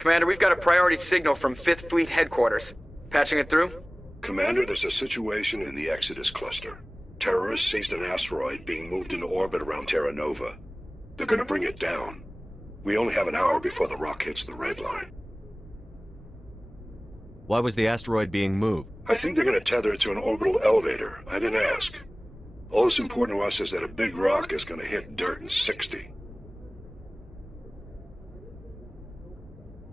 Commander, we've got a priority signal from 5th Fleet headquarters. Patching it through? Commander, there's a situation in the Exodus cluster. Terrorists seized an asteroid being moved into orbit around Terra Nova. They're gonna bring it down. We only have an hour before the rock hits the red line. Why was the asteroid being moved? I think they're gonna tether it to an orbital elevator. I didn't ask. All that's important to us is that a big rock is gonna hit dirt in 60.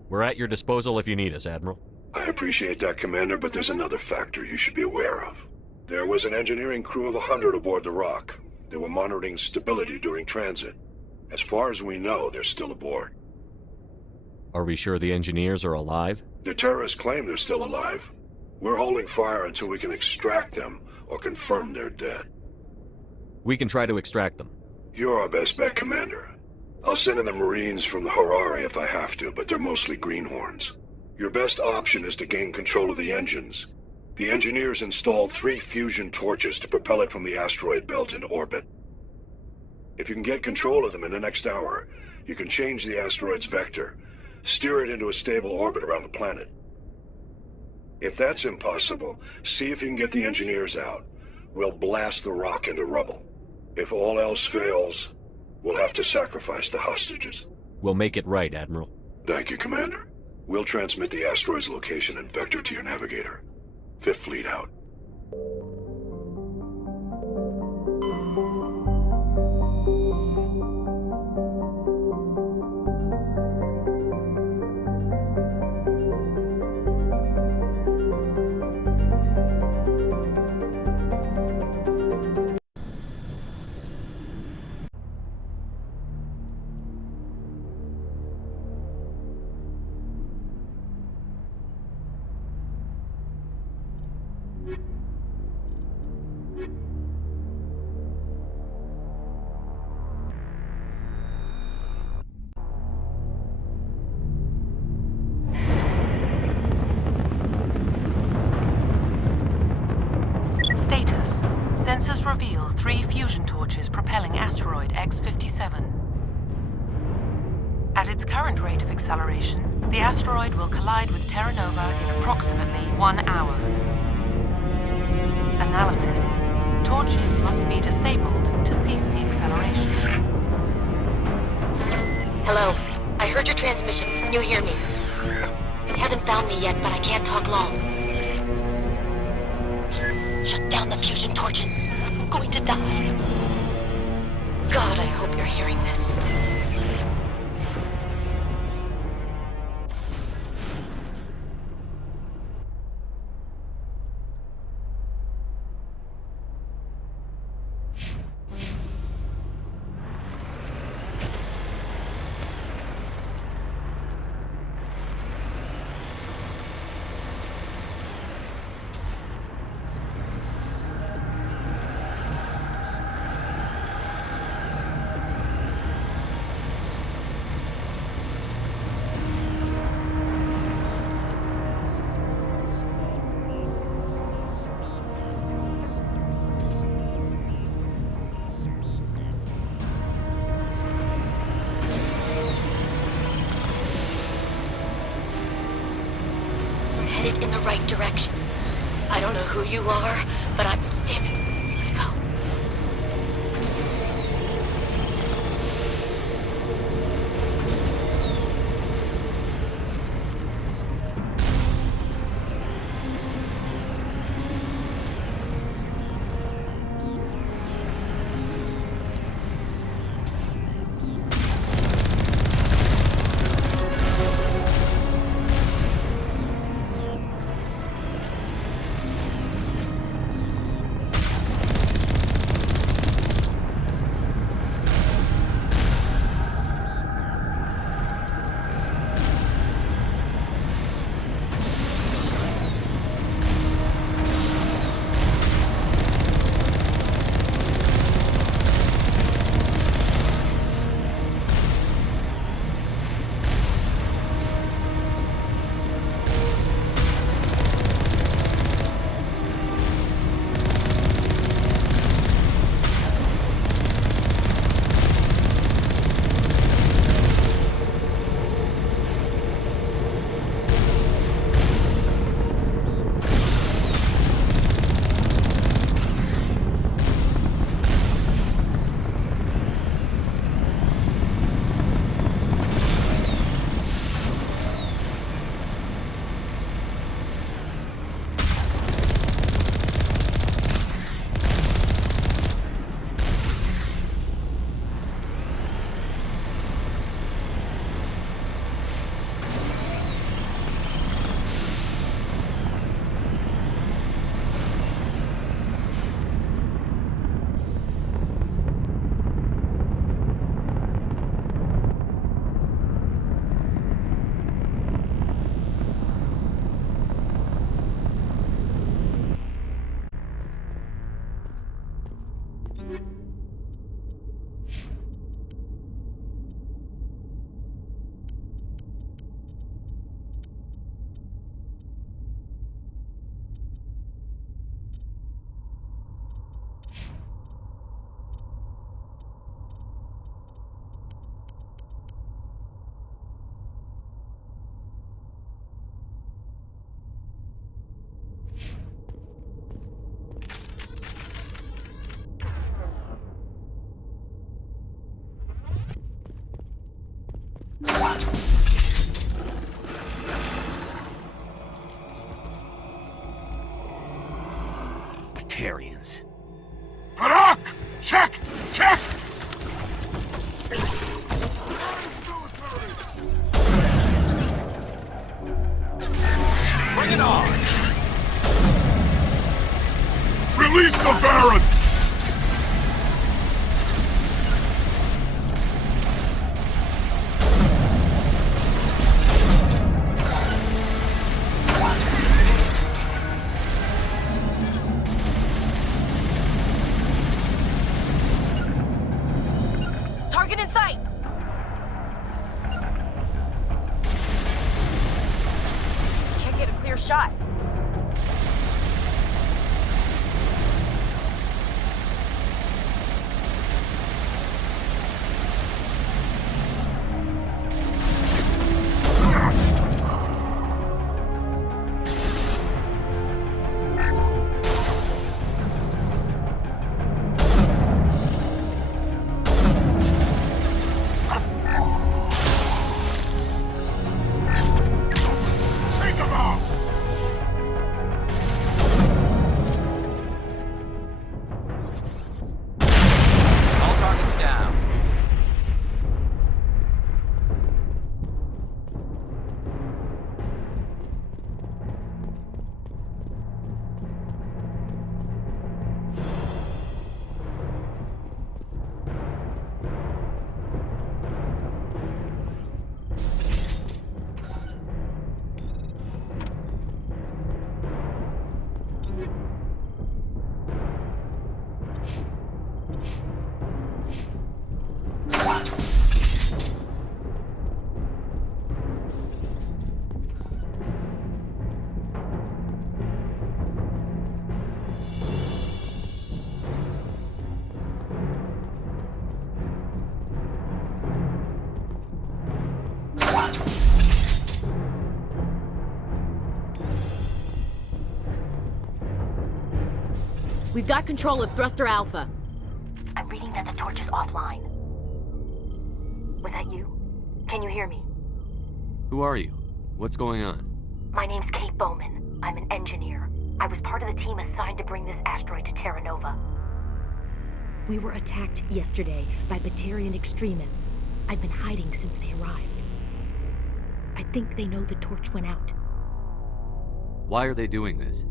We're at your disposal if you need us, Admiral. I appreciate that, Commander, but there's another factor you should be aware of. There was an engineering crew of 100 aboard the rock. They were monitoring stability during transit. As far as we know, they're still aboard. Are we sure the engineers are alive? The terrorists claim they're still alive. We're holding fire until we can extract them or confirm they're dead. We can try to extract them. You're our best bet, Commander. I'll send in the Marines from the Harari if I have to, but they're mostly greenhorns. Your best option is to gain control of the engines. The engineers installed 3 fusion torches to propel it from the asteroid belt into orbit. If you can get control of them in the next hour, you can change the asteroid's vector, steer it into a stable orbit around the planet. If that's impossible, see if you can get the engineers out. We'll blast the rock into rubble. If all else fails, we'll have to sacrifice the hostages. We'll make it right, Admiral. Thank you, Commander. We'll transmit the asteroid's location and vector to your navigator. 5th Fleet out. Status. Sensors reveal 3 fusion torches propelling asteroid X-57. At its current rate of acceleration, the asteroid will collide with Terra Nova in approximately 1 hour. Analysis. Torches must be disabled to cease the acceleration. Hello. I heard your transmission. Can you hear me? You haven't found me yet, but I can't talk long. Shut down the fusion torches. I'm going to die. God, I hope you're hearing this. Headed in the right direction. I don't know who you are, but I'm... Damn it. Go. Batarians. Harak! Check! Check! Bring it on! Release the Baron! Target in sight! Can't get a clear shot. All targets down. We've got control of Thruster Alpha. I'm reading that the torch is offline. Was that you? Can you hear me? Who are you? What's going on? My name's Kate Bowman. I'm an engineer. I was part of the team assigned to bring this asteroid to Terra Nova. We were attacked yesterday by Batarian extremists. I've been hiding since they arrived. I think they know the torch went out. Why are they doing this?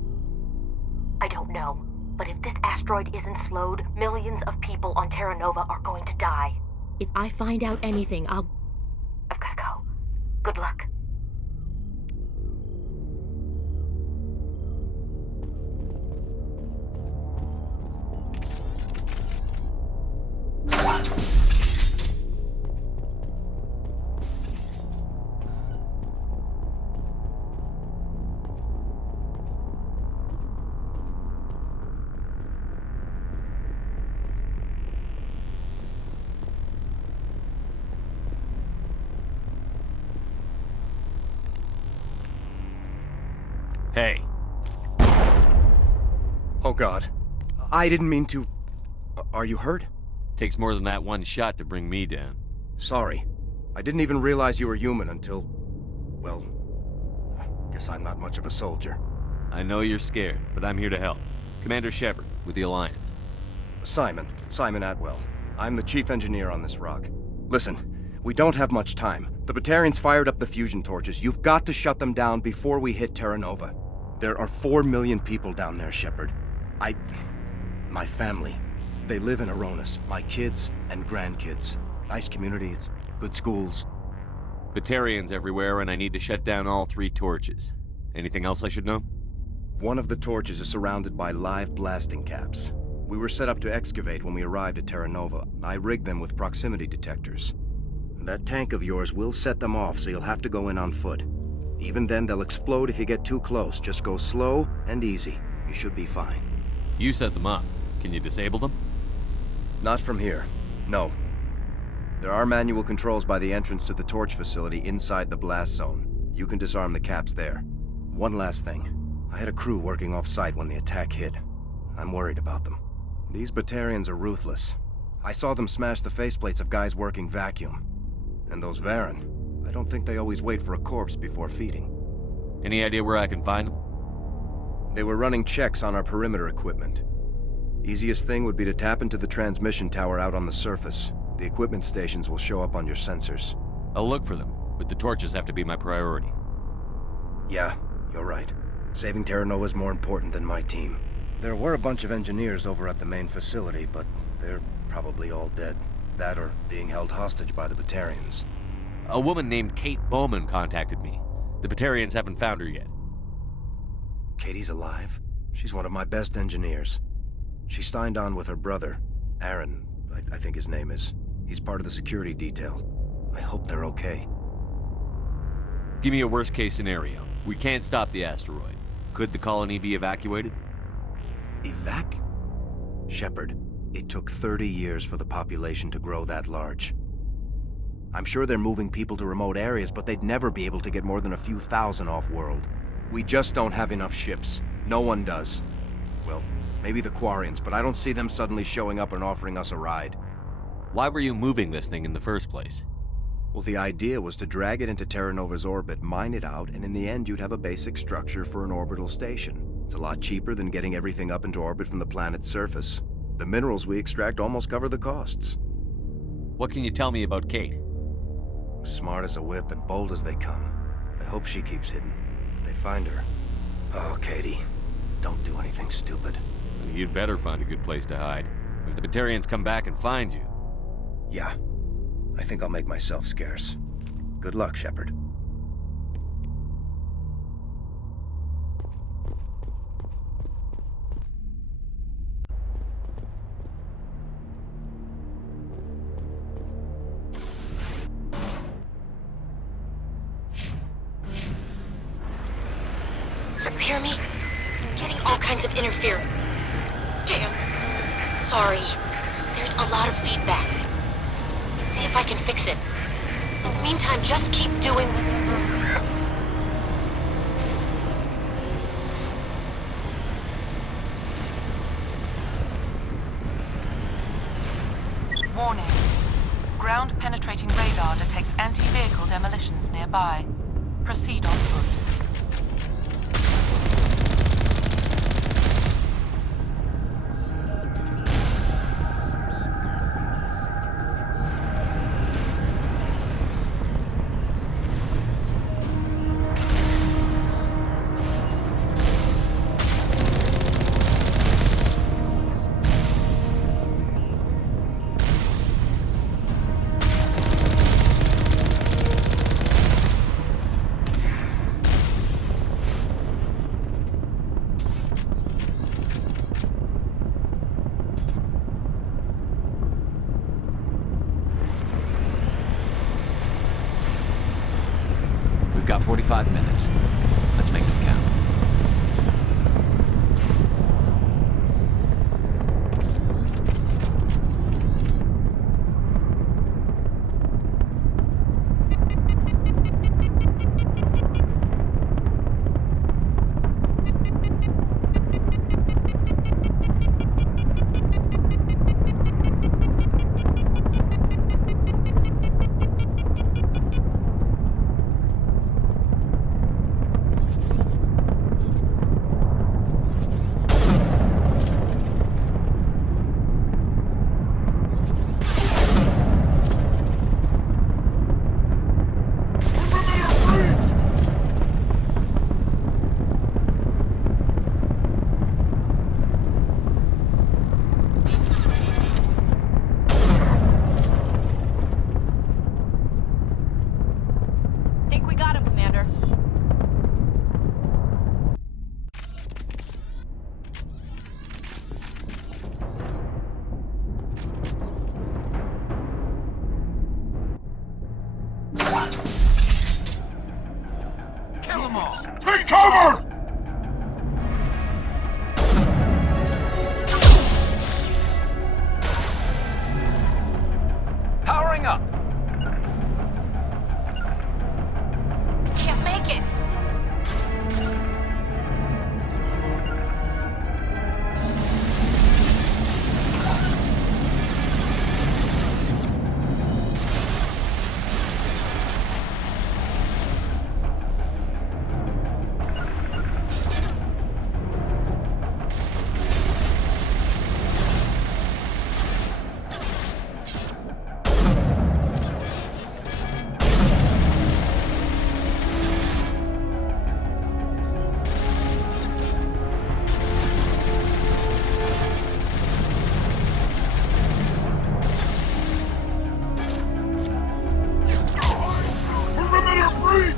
I don't know, but if this asteroid isn't slowed, millions of people on Terra Nova are going to die. If I find out anything, I've gotta go. Good luck. Hey. Oh God. I didn't mean to... Are you hurt? Takes more than that one shot to bring me down. Sorry. I didn't even realize you were human until... Well... Guess I'm not much of a soldier. I know you're scared, but I'm here to help. Commander Shepard, with the Alliance. Simon Atwell. I'm the chief engineer on this rock. Listen, we don't have much time. The Batarians fired up the fusion torches. You've got to shut them down before we hit Terra Nova. There are 4 million people down there, Shepard. My family. They live in Aronis. My kids and grandkids. Nice communities, good schools. Batarians everywhere, and I need to shut down all 3 torches. Anything else I should know? One of the torches is surrounded by live blasting caps. We were set up to excavate when we arrived at Terra Nova. I rigged them with proximity detectors. That tank of yours will set them off, so you'll have to go in on foot. Even then, they'll explode if you get too close. Just go slow and easy. You should be fine. You set them up. Can you disable them? Not from here. No. There are manual controls by the entrance to the torch facility inside the blast zone. You can disarm the caps there. One last thing. I had a crew working off-site when the attack hit. I'm worried about them. These Batarians are ruthless. I saw them smash the faceplates of guys working vacuum. And those Varen, I don't think they always wait for a corpse before feeding. Any idea where I can find them? They were running checks on our perimeter equipment. Easiest thing would be to tap into the transmission tower out on the surface. The equipment stations will show up on your sensors. I'll look for them, but the torches have to be my priority. Yeah, you're right. Saving Terra Nova is more important than my team. There were a bunch of engineers over at the main facility, but they're probably all dead. That or being held hostage by the Batarians. A woman named Kate Bowman contacted me. The Batarians haven't found her yet. Katie's alive? She's one of my best engineers. She signed on with her brother, Aaron, I think his name is. He's part of the security detail. I hope they're okay. Give me a worst-case scenario. We can't stop the asteroid. Could the colony be evacuated? Shepard, it took 30 years for the population to grow that large. I'm sure they're moving people to remote areas, but they'd never be able to get more than a few thousand off-world. We just don't have enough ships. No one does. Well, maybe the Quarians, but I don't see them suddenly showing up and offering us a ride. Why were you moving this thing in the first place? Well, the idea was to drag it into Terra Nova's orbit, mine it out, and in the end you'd have a basic structure for an orbital station. It's a lot cheaper than getting everything up into orbit from the planet's surface. The minerals we extract almost cover the costs. What can you tell me about Kate? Smart as a whip and bold as they come. I hope she keeps hidden. If they find her... Oh, Katie. Don't do anything stupid. You'd better find a good place to hide. If the Batarians come back and find you... Yeah. I think I'll make myself scarce. Good luck, Shepard. You hear me? Getting all kinds of interference. Damn. Sorry. There's a lot of feedback. See if I can fix it. In the meantime, just keep doing... Warning. Ground-penetrating radar detects anti-vehicle demolitions nearby. Proceed on foot. Got 45 minutes. Let's make them count. Cover! Powering up! Can't make it! Perimeter breach!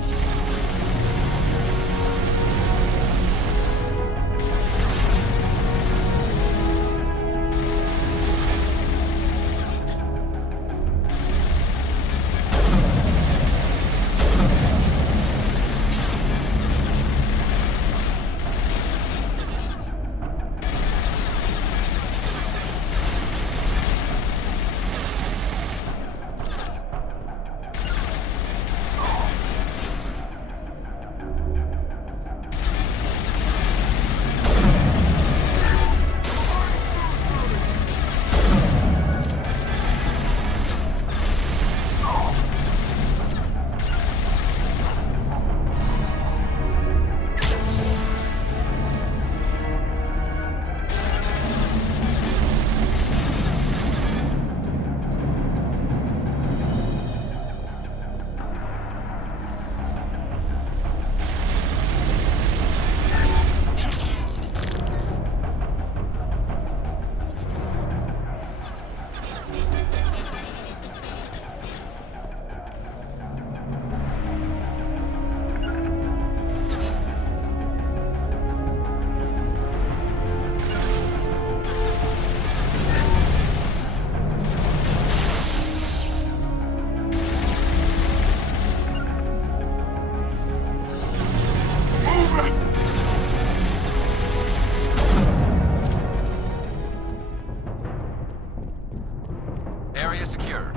Area secured.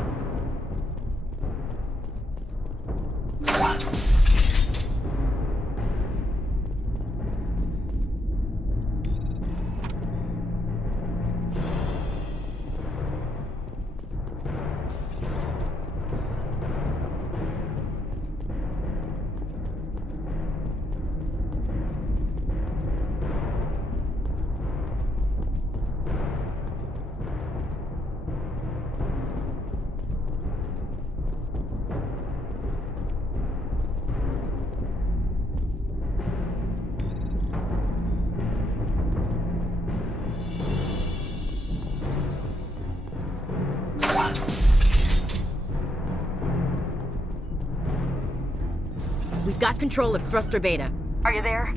We've got control of thruster beta. Are you there?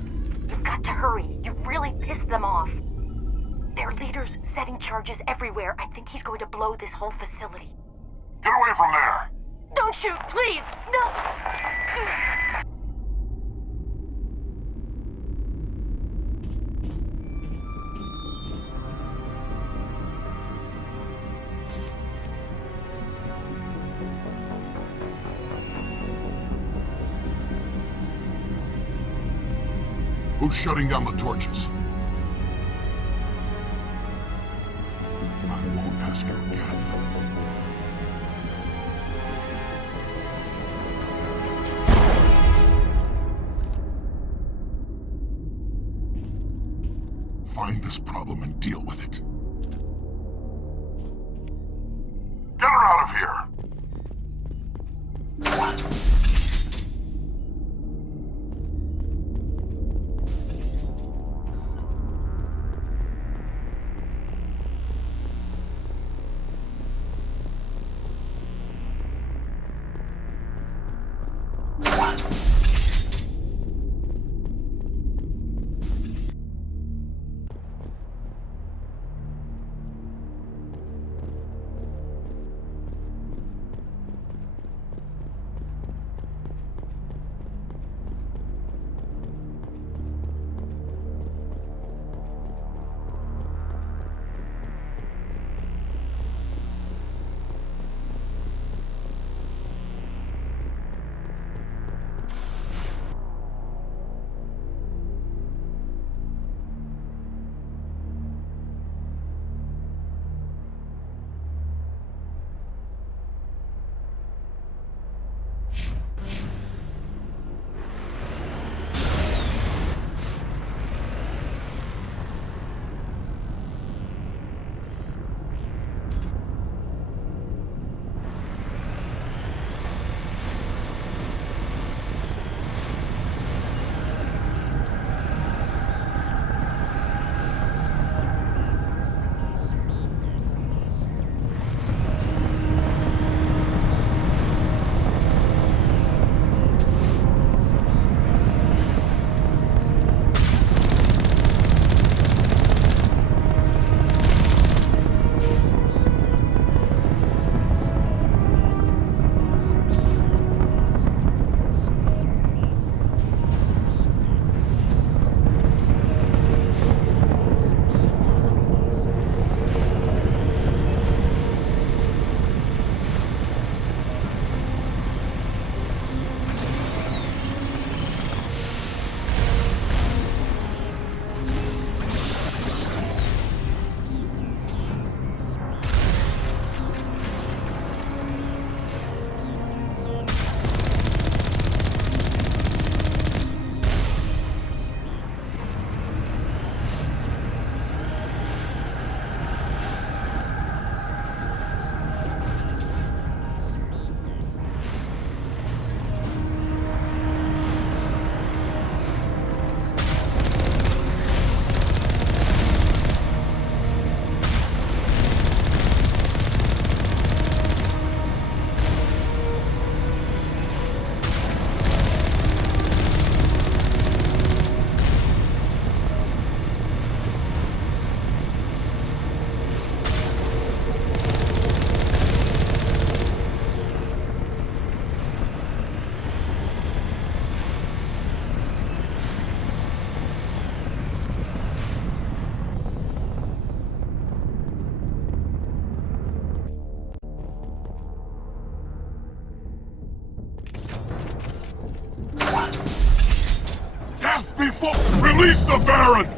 You've got to hurry. You've really pissed them off. Their leader's setting charges everywhere. I think he's going to blow this whole facility. Get away from there! Don't shoot, please! No! Who's shutting down the torches? I won't ask you again. Find this problem and deal with it. Get her out of here! before... Release the Baron!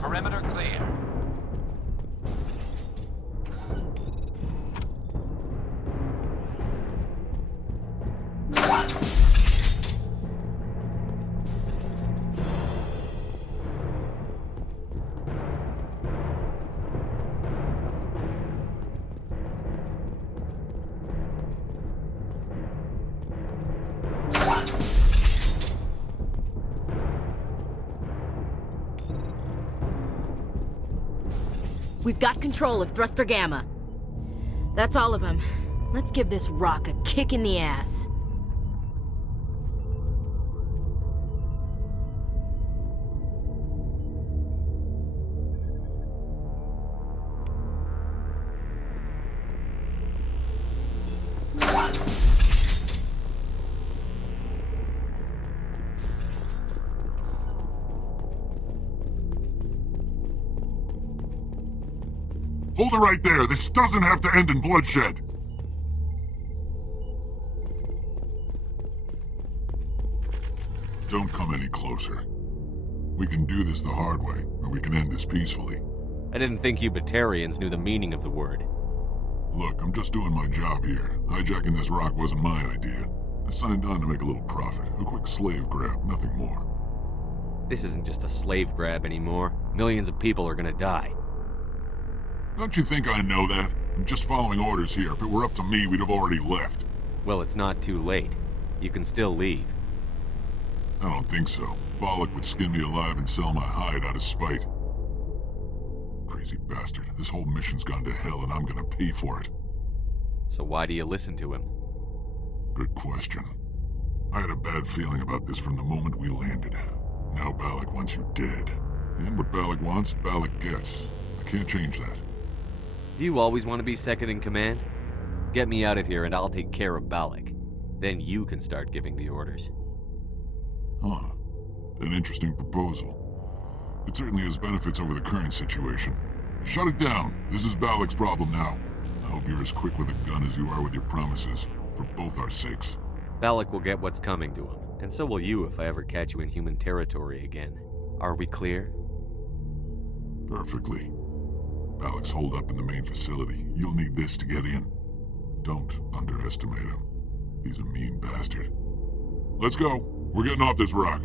Perimeter clear. We've got control of Thruster Gamma. That's all of them. Let's give this rock a kick in the ass. Hold it right there. This doesn't have to end in bloodshed. Don't come any closer. We can do this the hard way, or we can end this peacefully. I didn't think you Batarians knew the meaning of the word. Look, I'm just doing my job here. Hijacking this rock wasn't my idea. I signed on to make a little profit. A quick slave grab, nothing more. This isn't just a slave grab anymore. Millions of people are gonna die. Don't you think I know that? I'm just following orders here. If it were up to me, we'd have already left. Well, it's not too late. You can still leave. I don't think so. Bollock would skin me alive and sell my hide out of spite. Crazy bastard. This whole mission's gone to hell and I'm gonna pay for it. So why do you listen to him? Good question. I had a bad feeling about this from the moment we landed. Now Bollock wants you dead. And what Bollock wants, Bollock gets. I can't change that. Do you always want to be second in command? Get me out of here and I'll take care of Bollock. Then you can start giving the orders. Huh. An interesting proposal. It certainly has benefits over the current situation. Shut it down. This is Bollock's problem now. I hope you're as quick with a gun as you are with your promises, for both our sakes. Bollock will get what's coming to him, and so will you if I ever catch you in human territory again. Are we clear? Perfectly. Bollock's holed up in the main facility. You'll need this to get in. Don't underestimate him. He's a mean bastard. Let's go. We're getting off this rock.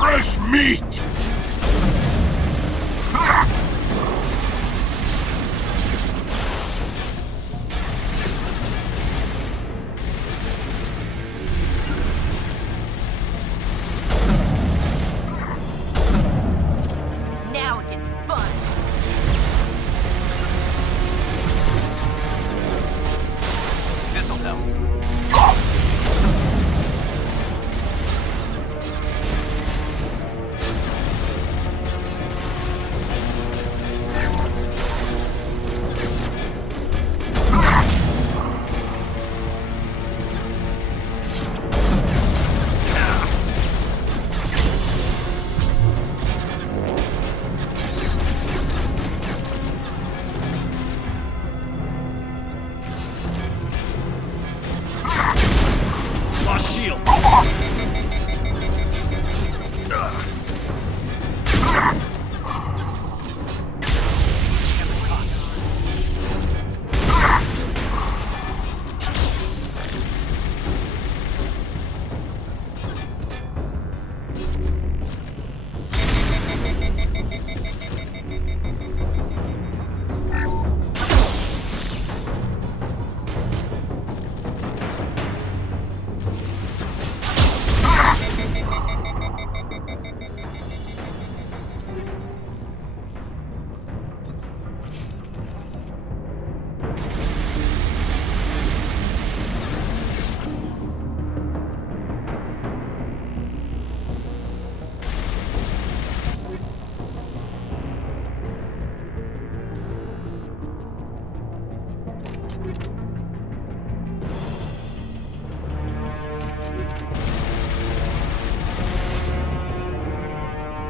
Fresh meat! Now it gets fun. This'll help.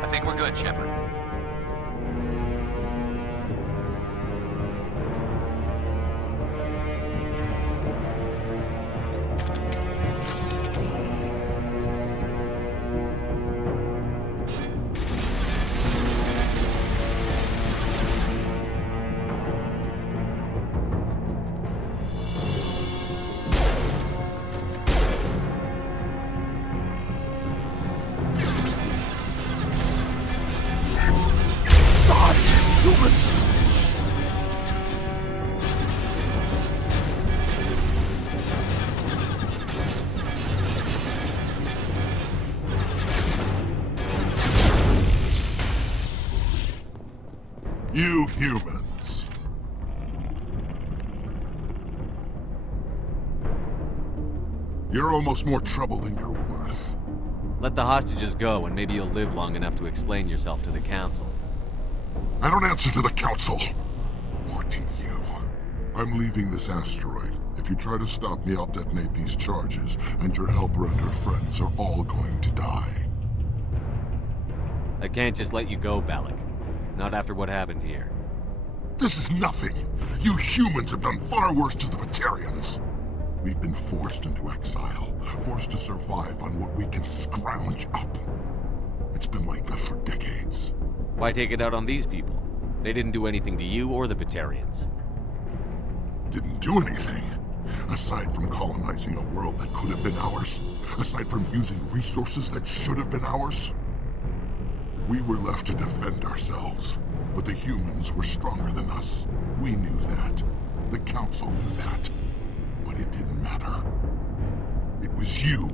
I think we're good, Shepard. You humans. You're almost more trouble than you're worth. Let the hostages go, and maybe you'll live long enough to explain yourself to the Council. I don't answer to the Council. Or to you. I'm leaving this asteroid. If you try to stop me, I'll detonate these charges, and your helper and her friends are all going to die. I can't just let you go, Balak. Not after what happened here. This is nothing. You humans have done far worse to the Batarians. We've been forced into exile, forced to survive on what we can scrounge up. It's been like that for decades. Why take it out on these people? They didn't do anything to you or the Batarians. Didn't do anything. Aside from colonizing a world that could have been ours. Aside from using resources that should have been ours. We were left to defend ourselves. But the humans were stronger than us. We knew that. The Council knew that. But it didn't matter. It was you.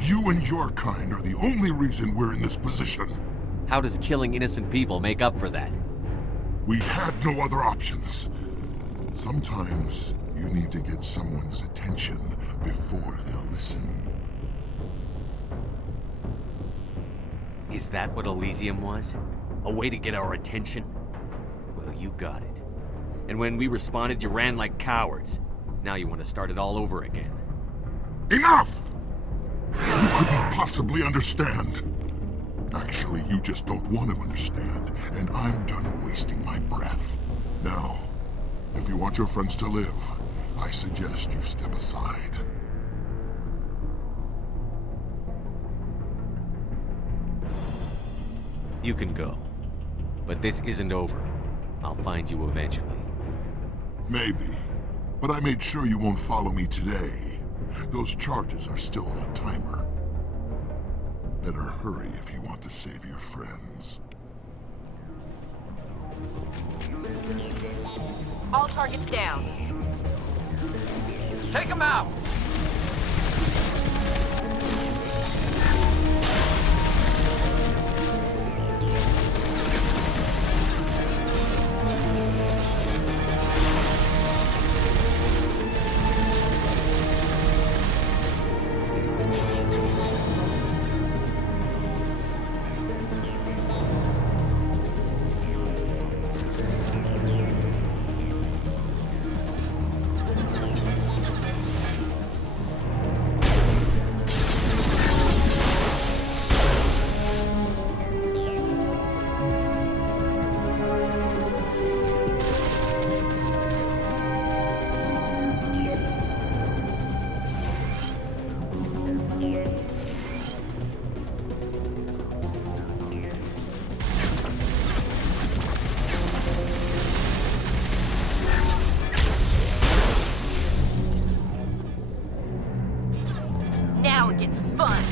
You and your kind are the only reason we're in this position. How does killing innocent people make up for that? We had no other options. Sometimes you need to get someone's attention before they'll listen. Is that what Elysium was? A way to get our attention? Well, you got it. And when we responded, you ran like cowards. Now you want to start it all over again. Enough! You couldn't possibly understand. Actually, you just don't want to understand, and I'm done wasting my breath. Now, if you want your friends to live, I suggest you step aside. You can go. But this isn't over. I'll find you eventually. Maybe. But I made sure you won't follow me today. Those charges are still on a timer. Better hurry if you want to save your friends. All targets down. Take him out! Now it gets fun.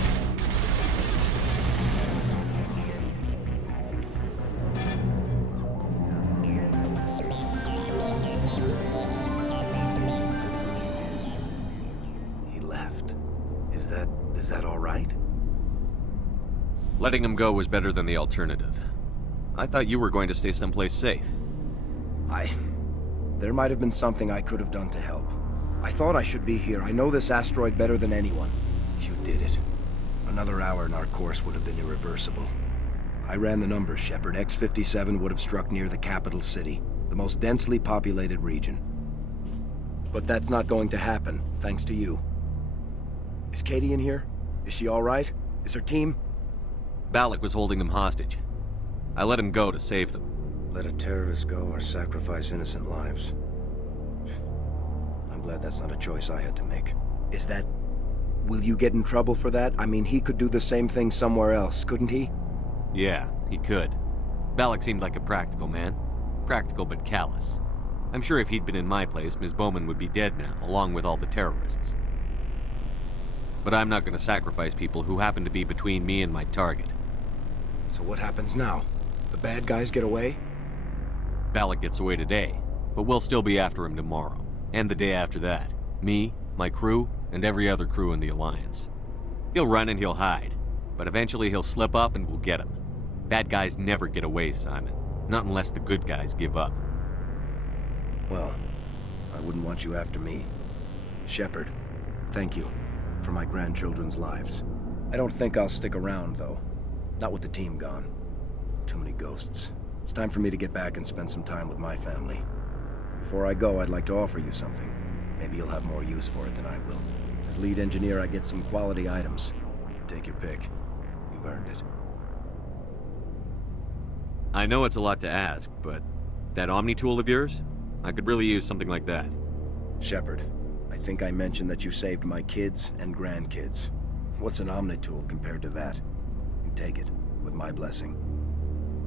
He left. Is that all right? Letting him go was better than the alternative. I thought you were going to stay someplace safe. There might have been something I could have done to help. I thought I should be here. I know this asteroid better than anyone. You did it. Another hour and our course would have been irreversible. I ran the numbers, Shepard. X-57 would have struck near the capital city, the most densely populated region. But that's not going to happen, thanks to you. Is Katie in here? Is she all right? Is her team? Balak was holding them hostage. I let him go to save them. Let a terrorist go or sacrifice innocent lives. I'm glad that's not a choice I had to make. Is that... Will you get in trouble for that? I mean, he could do the same thing somewhere else, couldn't he? Yeah, he could. Balak seemed like a practical man. Practical but callous. I'm sure if he'd been in my place, Ms. Bowman would be dead now, along with all the terrorists. But I'm not going to sacrifice people who happen to be between me and my target. So what happens now? The bad guys get away? Balak gets away today, but we'll still be after him tomorrow. And the day after that. Me, my crew, and every other crew in the Alliance. He'll run and he'll hide, but eventually he'll slip up and we'll get him. Bad guys never get away, Simon. Not unless the good guys give up. Well, I wouldn't want you after me. Shepard, thank you for my grandchildren's lives. I don't think I'll stick around, though. Not with the team gone. Too many ghosts. It's time for me to get back and spend some time with my family. Before I go, I'd like to offer you something. Maybe you'll have more use for it than I will. As lead engineer, I get some quality items. Take your pick. You've earned it. I know it's a lot to ask, but that Omni tool of yours? I could really use something like that. Shepard, I think I mentioned that you saved my kids and grandkids. What's an Omni tool compared to that? You take it, with my blessing.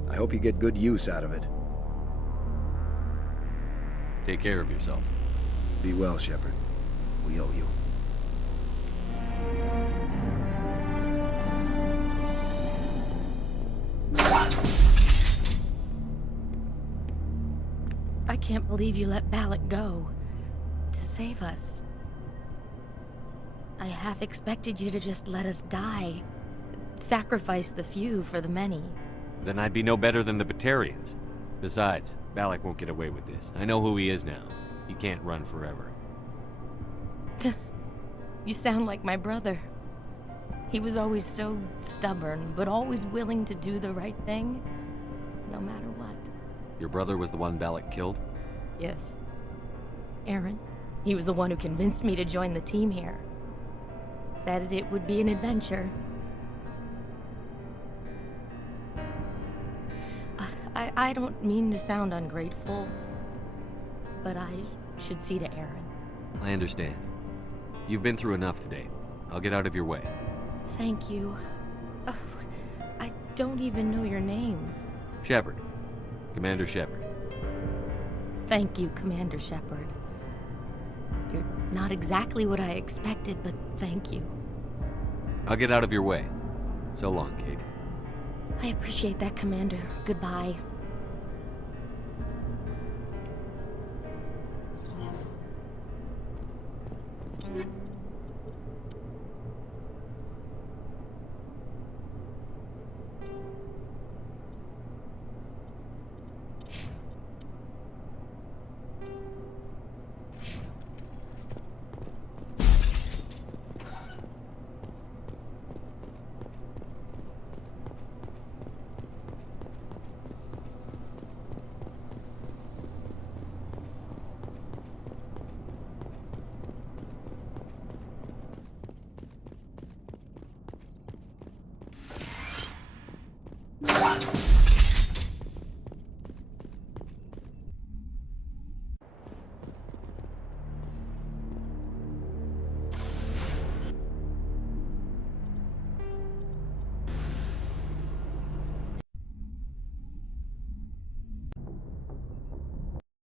I hope you get good use out of it. Take care of yourself. Be well, Shepard. We owe you. I can't believe you let Balak go. To save us. I half expected you to just let us die. Sacrifice the few for the many. Then I'd be no better than the Batarians. Besides, Balak won't get away with this. I know who he is now. He can't run forever. You sound like my brother. He was always so stubborn, but always willing to do the right thing, no matter what. Your brother was the one Balak killed? Yes. Aaron. He was the one who convinced me to join the team here. Said it would be an adventure. I don't mean to sound ungrateful, but I should see to Aaron. I understand. You've been through enough today. I'll get out of your way. Thank you. Oh, I don't even know your name. Shepard. Commander Shepard. Thank you, Commander Shepard. You're not exactly what I expected, but thank you. I'll get out of your way. So long, Kate. I appreciate that, Commander. Goodbye. What?